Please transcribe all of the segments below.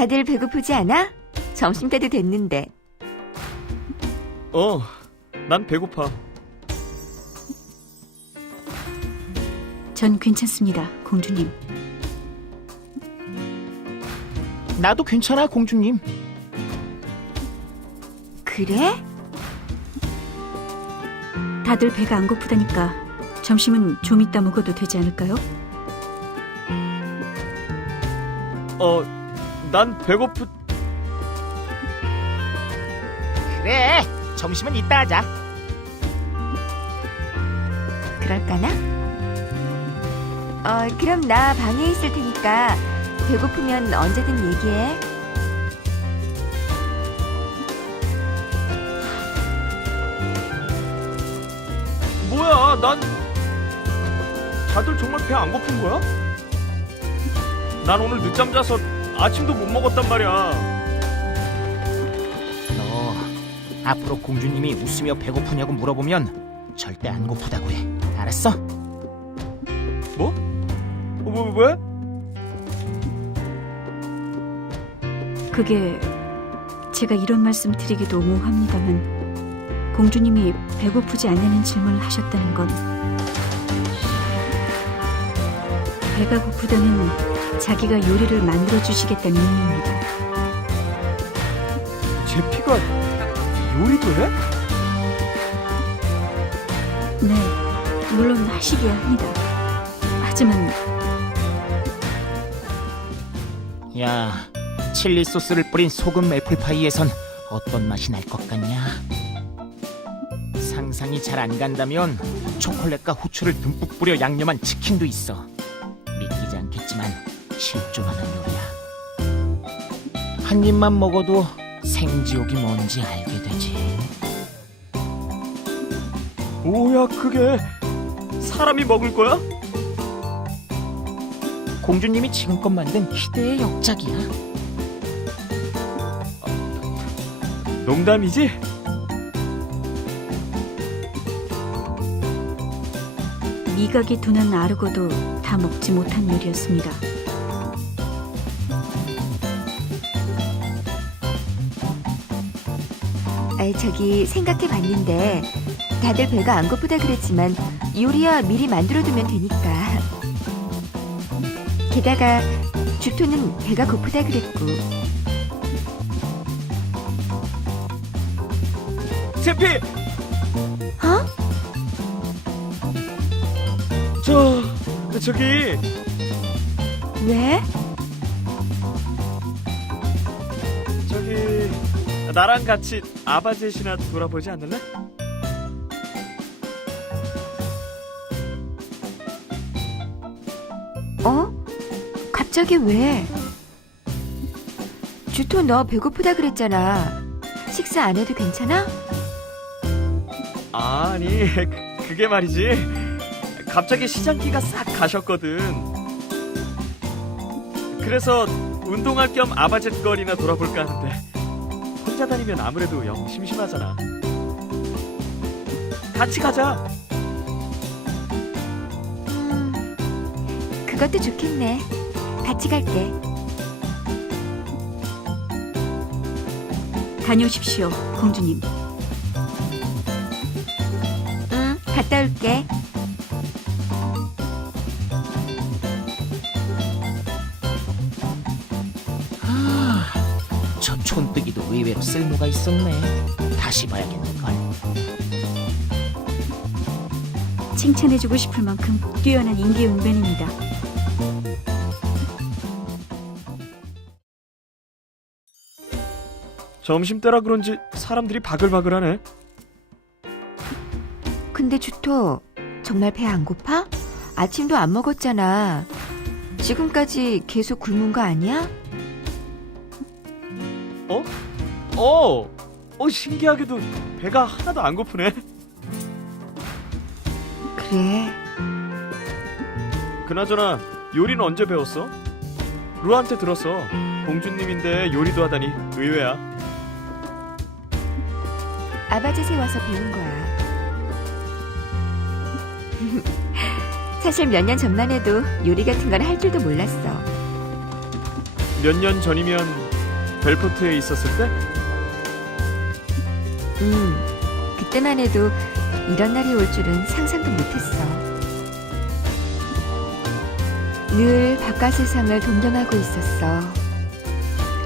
다들 배고프지 않아? 점심 때도 됐는데. 어, 난 배고파. 전 괜찮습니다, 공주님. 나도 괜찮아, 공주님. 그래? 다들 배가 안 고프다니까 점심은 좀 이따 먹어도 되지 않을까요? 어, 난 배고프. 그래, 점심은 이따 하자. 그럴까나? 어, 그럼 나 방에 있을 테니까 배고프면 언제든 얘기해. 뭐야, 난. 다들 정말 배 안 고픈 거야? 난 오늘 늦잠 자서 아침도 못 먹었단 말이야. 너 앞으로 공주님이 웃으며 배고프냐고 물어보면 절대 안 고프다고 해. 알았어? 뭐? 어, 뭐, 왜? 그게 제가 이런 말씀 드리기도 모호합니다만 공주님이 배고프지 않냐는 질문을 하셨다는 건 배가 고프다는 자기가 요리를 만들어 주시겠다는 의미입니다. 제 피가 요리도 해? 네, 물론 하시기야 합니다. 하지만 야, 칠리 소스를 뿌린 소금 애플파이에선 어떤 맛이 날 것 같냐? 상상이 잘 안 간다면 초콜릿과 후추를 듬뿍 뿌려 양념한 치킨도 있어. 믿기지 않겠지만 실존하는 요리야. 한 입만 먹어도 생지옥이 뭔지 알게 되지. 뭐야, 그게. 사람이 먹을 거야? 공주님이 지금껏 만든 희대의 역작이야. 농담이지? 미각이 둔한 아르고도 다 먹지 못한 요리였습니다. 저기 생각해 봤는데 다들 배가 안 고프다 그랬지만 요리야 미리 만들어두면 되니까. 게다가 주토는 배가 고프다 그랬고 세피! 어? 저, 저기, 왜? 나랑 같이 아바젯이나 돌아보지 않을래? 어? 갑자기 왜? 주토 너 배고프다 그랬잖아. 식사 안 해도 괜찮아? 아니, 그- 그게 말이지. 갑자기 시장기가 싹 가셨거든. 그래서 운동할 겸 아바젯 거리나 돌아볼까 하는데 혼자 다니면 아무래도 영 심심하잖아. 같이 가자. 음, 그것도 좋겠네. 같이 갈게. 다녀오십시오, 공주님. 응, 갔다 올게. 저 촌뜨기도 의외로 쓸모가 있었네. 다시 봐야겠는걸. 칭찬해주고 싶을 만큼 뛰어난 인기응변입니다. 점심때라 그런지 사람들이 바글바글하네. 근데 주토, 정말 배 안 고파? 아침도 안 먹었잖아. 지금까지 계속 굶은 거 아니야? 어, 어 신기하게도 배가 하나도 안 고프네. 그래. 그나저나 요리는 언제 배웠어? 루아한테 들었어. 공주님인데 요리도 하다니 의외야. 아바젯에 와서 배운 거야. 사실 몇 년 전만 해도 요리 같은 건 할 줄도 몰랐어. 몇 년 전이면 벨포트에 있었을 때? 음, 그때만 해도 이런 날이 올 줄은 상상도 못했어. 늘 바깥 세상을 동경하고 있었어.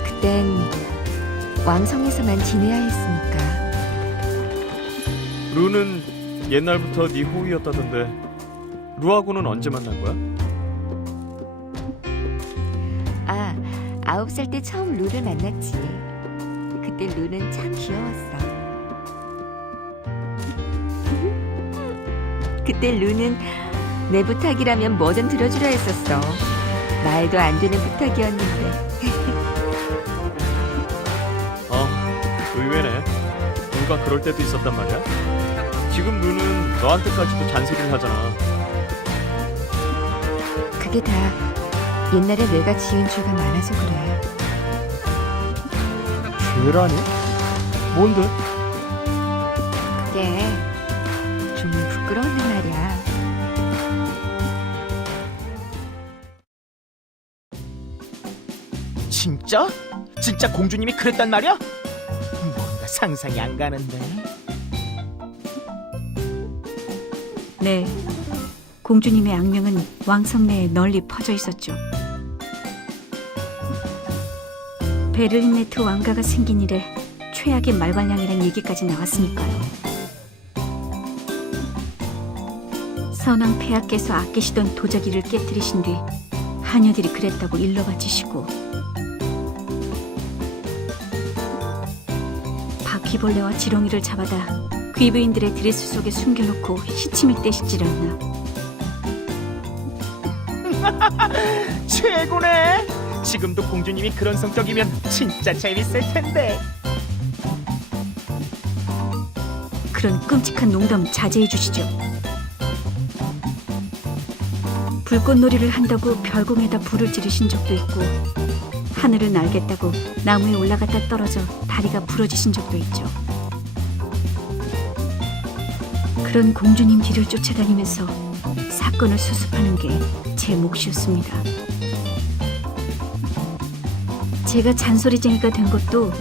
그땐 왕성에서만 지내야 했으니까. 루는 옛날부터 네 호의였다던데 루하고는 언제 만난 거야? 아, 아홉 살 때 처음 루를 만났지. 그때 루는 참 귀여웠어. 그때 루는 내 부탁이라면 뭐든 들어주려 했었어. 말도 안 되는 부탁이었는데. 어, 의외네. 루가 그럴 때도 있었단 말이야. 지금 루는 너한테까지도 잔소리를 하잖아. 그게 다 옛날에 내가 지은 죄가 많아서 그래. 죄라니? 뭔데? 그게 진짜 공주님이 그랬단 말이야? 뭔가 상상이 안 가는데. 네. 공주님의 악명은 왕성 내에 널리 퍼져 있었죠. 베를린네트 왕가가 생긴 이래 최악의 말괄량이란 얘기까지 나왔으니까요. 선왕 폐하께서 아끼시던 도자기를 깨뜨리신 뒤 하녀들이 그랬다고 일러 바치시고 바퀴벌레와 지렁이를 잡아다 귀부인들의 드레스 속에 숨겨놓고 시치미 떼시질 않나. 최고네. 지금도 공주님이 그런 성격이면 진짜 재밌을 텐데. 그런 끔찍한 농담 자제해 주시죠. 불꽃놀이를 한다고 별궁에다 불을 지르신 적도 있고 하늘을 날겠다고 나무에 올라갔다 떨어져 다리가 부러지신 적도 있죠. 그런 공주님 뒤를 쫓아다니면서 사건을 수습하는 게 제 몫이었습니다. 제가 잔소리쟁이가 된 것도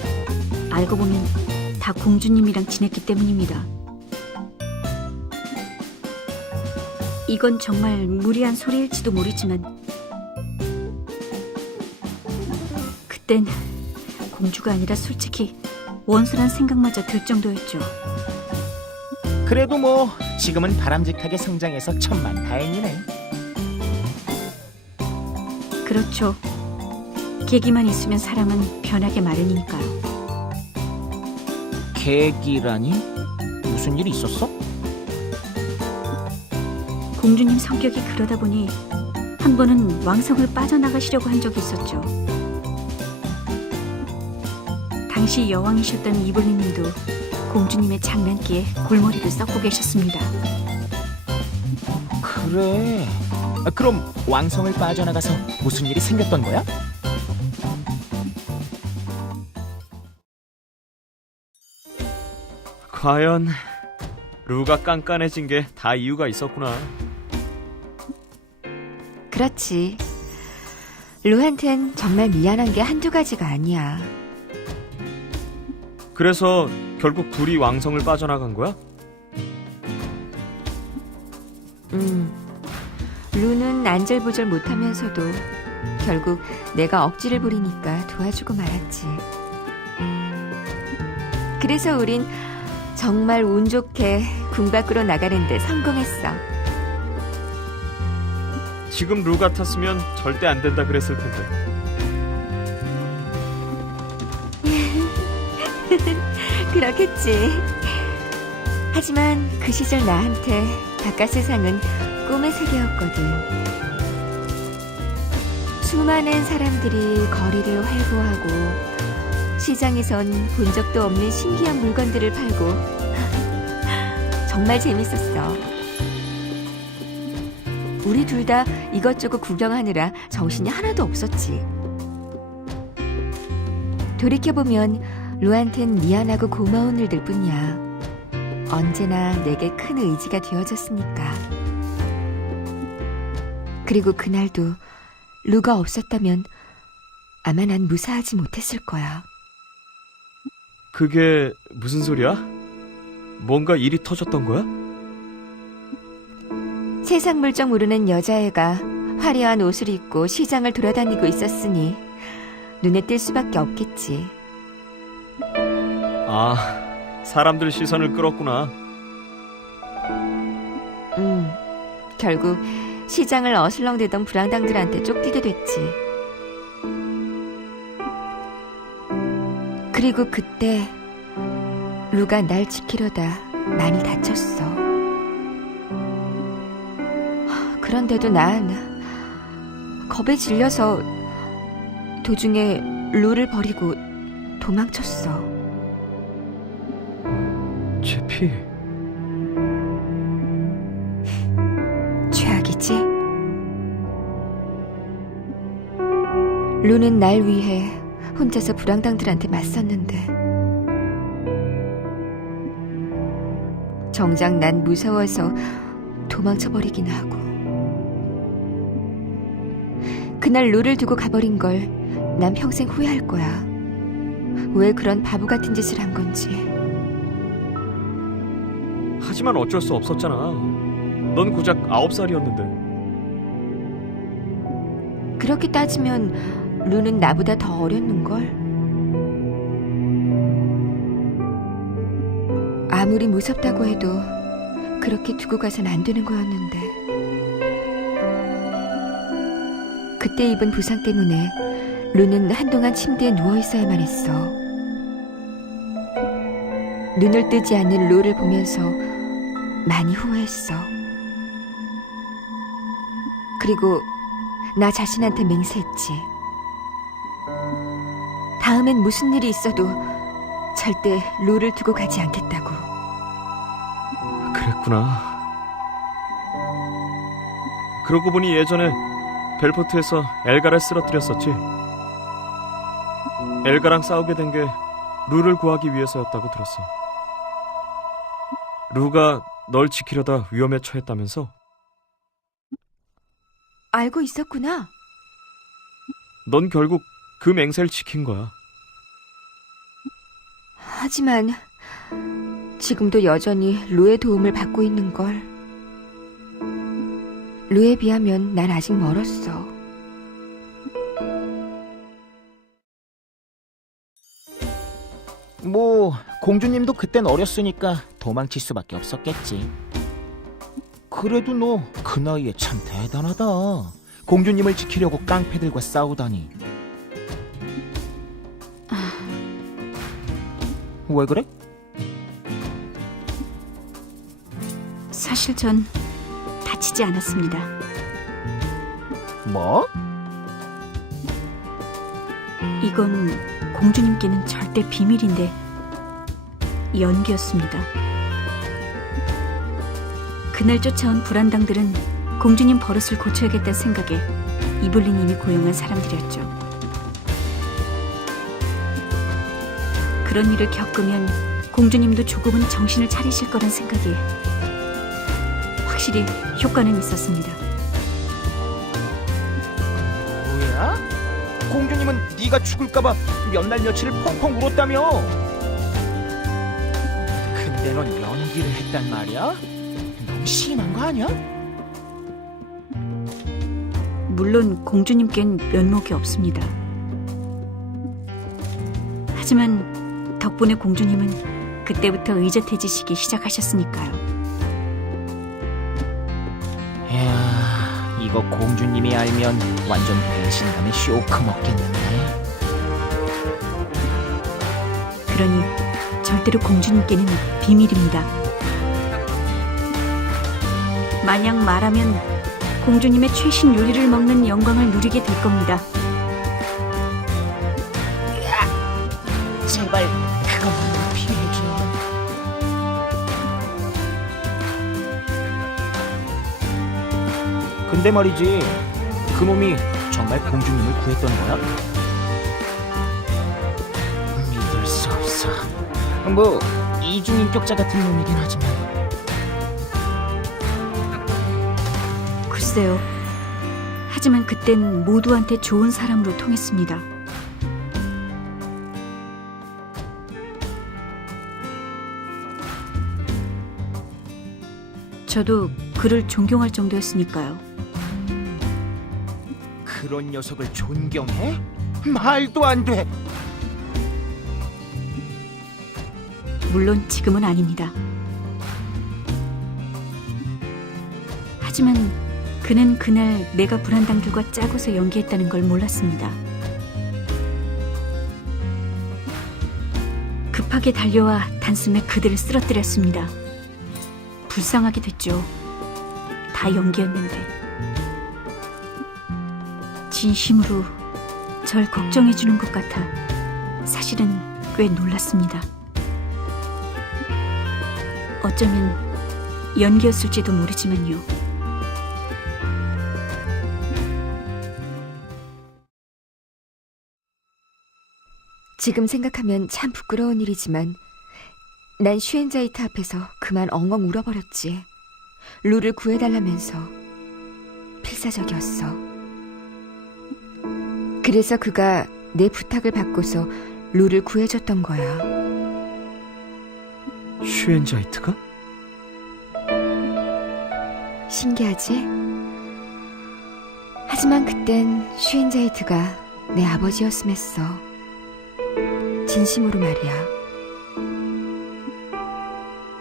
알고 보면 다 공주님이랑 지냈기 때문입니다. 이건 정말 무리한 소리일지도 모르지만 그땐 공주가 아니라 솔직히 원수란 생각마저 들 정도였죠. 그래도 뭐 지금은 바람직하게 성장해서 천만 다행이네. 그렇죠. 계기만 있으면 사람은 변하게 마련이니까요. 계기라니? 무슨 일이 있었어? 공주님 성격이 그러다 보니 한 번은 왕성을 빠져나가시려고 한 적이 있었죠. 당시 여왕이셨던 이블리님도 공주님의 장난기에 골머리를 썩고 계셨습니다. 그래. 아, 그럼 왕성을 빠져나가서 무슨 일이 생겼던 거야? 과연 루가 깐깐해진 게 다 이유가 있었구나. 그렇지. 루한텐 정말 미안한 게 한두 가지가 아니야. 그래서 결국 둘이 왕성을 빠져나간 거야? 음. 루는 안절부절 못하면서도 결국 내가 억지를 부리니까 도와주고 말았지. 그래서 우린 정말 운 좋게 궁 밖으로 나가는데 성공했어. 지금 루 같았으면 절대 안 된다 그랬을 텐데. 그렇겠지. 하지만 그 시절 나한테 바깥 세상은 꿈의 세계였거든. 수많은 사람들이 거리를 활보하고 시장에선 본 적도 없는 신기한 물건들을 팔고 정말 재밌었어. 우리 둘 다 이것저것 구경하느라 정신이 하나도 없었지. 돌이켜보면 루한텐 미안하고 고마운 일들 뿐이야. 언제나 내게 큰 의지가 되어줬으니까. 그리고 그날도 루가 없었다면 아마 난 무사하지 못했을 거야. 그게 무슨 소리야? 뭔가 일이 터졌던 거야? 세상 물정 모르는 여자애가 화려한 옷을 입고 시장을 돌아다니고 있었으니 눈에 띌 수밖에 없겠지. 아, 사람들 시선을 끌었구나. 음, 결국 시장을 어슬렁대던 불황당들한테 쫓기게 됐지. 그리고 그때 루가 날 지키려다 많이 다쳤어. 하, 그런데도 난 겁에 질려서 도중에 루를 버리고 도망쳤어. 루는 날 위해 혼자서 불황당들한테 맞섰는데 정작 난 무서워서 도망쳐버리긴 하고 그날 루를 두고 가버린 걸 난 평생 후회할 거야 왜 그런 바보 같은 짓을 한 건지 하지만 어쩔 수 없었잖아. 넌 고작 아홉 살이었는데. 그렇게 따지면 루는 나보다 더 어렸는걸? 아무리 무섭다고 해도 그렇게 두고 가선 안 되는 거였는데. 그때 입은 부상 때문에 루는 한동안 침대에 누워 있어야만 했어. 눈을 뜨지 않는 루를 보면서 많이 후회했어. 그리고 나 자신한테 맹세했지. 다음엔 무슨 일이 있어도 절대 루를 두고 가지 않겠다고. 그랬구나. 그러고 보니 예전에 벨포트에서 엘가를 쓰러뜨렸었지. 엘가랑 싸우게 된 게 루를 구하기 위해서였다고 들었어. 루가 널 지키려다 위험에 처했다면서? 알고 있었구나. 넌 결국 그 맹세를 지킨 거야. 하지만 지금도 여전히 루의 도움을 받고 있는 걸. 루에 비하면 난 아직 멀었어. 뭐 공주님도 그땐 어렸으니까 도망칠 수밖에 없었겠지. 그래도 너 그 나이에 참 대단하다. 공주님을 지키려고 깡패들과 싸우다니. 왜 그래? 사실 전 다치지 않았습니다. 뭐? 이건 공주님께는 절대 비밀인데 연기였습니다. 그날 쫓아온 불안당들은 공주님 버릇을 고쳐야겠다는 생각에 이블리님이 고용한 사람들이었죠. 그런 일을 겪으면 공주님도 조금은 정신을 차리실 거란 생각이 확실히 효과는 있었습니다. 뭐야? 공주님은 네가 죽을까봐 몇 날 며칠을 펑펑 울었다며. 근데 넌 연기를 했단 말이야? 너무 심한 거 아니야? 물론 공주님께는 면목이 없습니다. 하지만 덕분에 공주님은 그때부터 의젓해지시기 시작하셨으니까요. 이야, 이거 공주님이 알면 완전 배신감에 쇼크 먹겠는데. 그러니 절대로 공주님께는 비밀입니다. 만약 말하면 공주님의 최신 요리를 먹는 영광을 누리게 될 겁니다. 제발 근데 말이지 그놈이 정말 공주님을 구했던 거야? 믿을 수 없어. 뭐 이중인격자 같은 놈이긴 하지만 글쎄요. 하지만 그땐 모두한테 좋은 사람으로 통했습니다. 저도 그를 존경할 정도였으니까요. 그런 녀석을 존경해? 말도 안 돼. 물론 지금은 아닙니다. 하지만 그는 그날 내가 불안당들과 짜고서 연기했다는 걸 몰랐습니다. 급하게 달려와 단숨에 그들을 쓰러뜨렸습니다. 불쌍하게 됐죠. 다 연기였는데. 진심으로 절 걱정해주는 것 같아 사실은 꽤 놀랐습니다. 어쩌면 연기였을지도 모르지만요. 지금 생각하면 참 부끄러운 일이지만 난 슈엔자이트 앞에서 그만 엉엉 울어버렸지. 룰을 구해달라면서 필사적이었어. 그래서 그가 내 부탁을 받고서 룰을 구해줬던 거야. 슈엔자이트가? 신기하지? 하지만 그땐 슈엔자이트가 내 아버지였음 했어. 진심으로 말이야.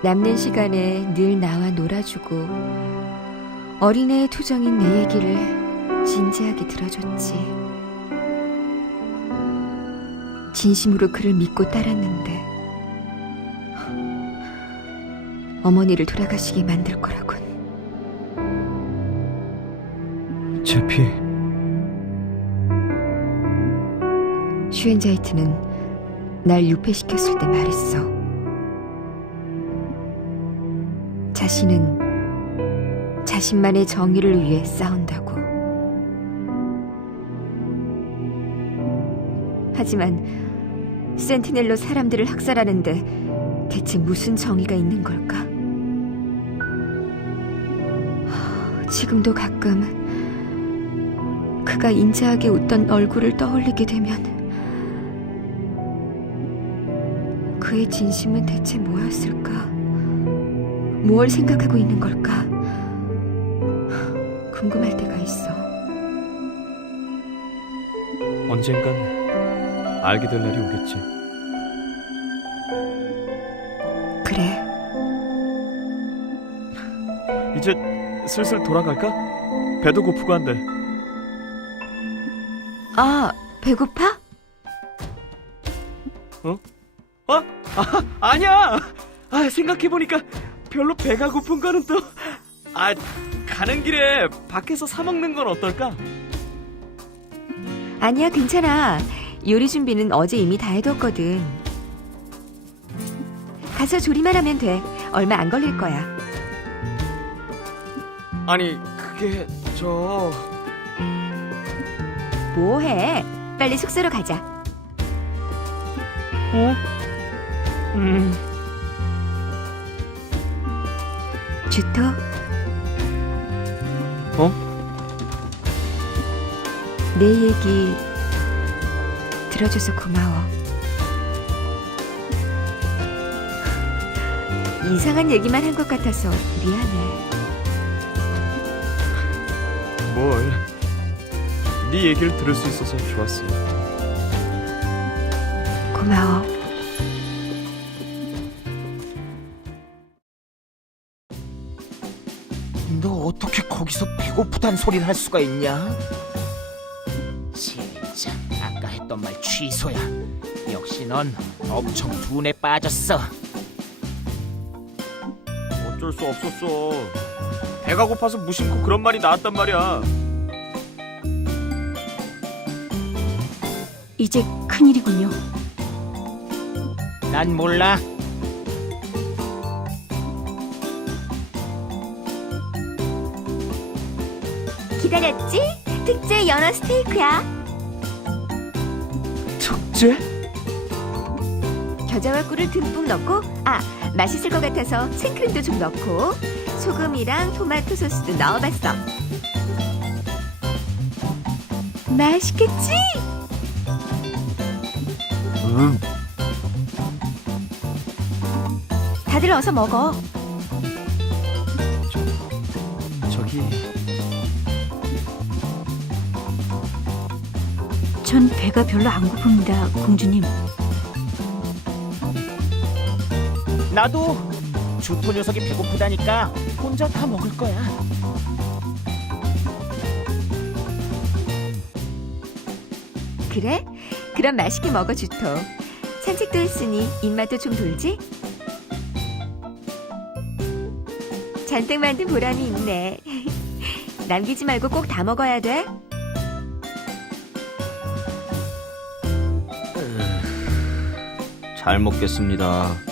남는 시간에 늘 나와 놀아주고 어린애의 투정인 내 얘기를 진지하게 들어줬지. 진심으로 그를 믿고 따랐는데 어머니를 돌아가시게 만들 거라곤. 제피, 슈엔자이트는 날 유폐시켰을 때 말했어. 자신은 자신만의 정의를 위해 싸운다고. 하지만 센티넬로 사람들을 학살하는데 대체 무슨 정의가 있는 걸까? 하, 지금도 가끔 그가 인자하게 웃던 얼굴을 떠올리게 되면 그의 진심은 대체 뭐였을까? 무엇 생각하고 있는 걸까? 궁금할 때가 있어. 언젠간 알게 될 날이 오겠지. 그래, 이제 슬슬 돌아갈까? 배도 고프고 한데. 아, 배고파? 아, 아니야! 아, 생각해 보니까 별로 배가 고픈 거는 또. 아, 가는 길에 밖에서 사 먹는 건 어떨까? 아니야, 괜찮아. 요리 준비는 어제 이미 다 해뒀거든. 가서 조리만 하면 돼. 얼마 안 걸릴 거야. 아니, 그게, 저. 뭐해? 빨리 숙소로 가자. 어? 음, 주토. 어? 내 얘기 들어줘서 고마워. 이상한 얘기만 한 것 같아서 미안해. 뭘. 네 얘기를 들을 수 있어서 좋았어. 고마워. 너 어떻게 거기서 배고프단 소리를 할 수가 있냐? 취소야. 역시 넌 엄청 둔에 빠졌어. 어쩔 수 없었어. 배가 고파서 무심코 그런 말이 나왔단 말이야. 이제 큰일이군요. 난 몰라. 기다렸지? 특제 연어 스테이크야. 특제? 겨자와 꿀을 듬뿍 넣고 아 맛있을 것 같아서 생크림도 좀 넣고 소금이랑 토마토 소스도 넣어봤어. 맛있겠지? 응. 다들 어서 먹어. 전 배가 별로 안 고픕니다, 공주님. 나도 주토 녀석이 배고프다니까 혼자 다 먹을 거야. 그래? 그럼 맛있게 먹어 주토. 산책도 했으니 입맛도 좀 돌지? 잔뜩 만든 보람이 있네. 남기지 말고 꼭 다 먹어야 돼. 잘 먹겠습니다.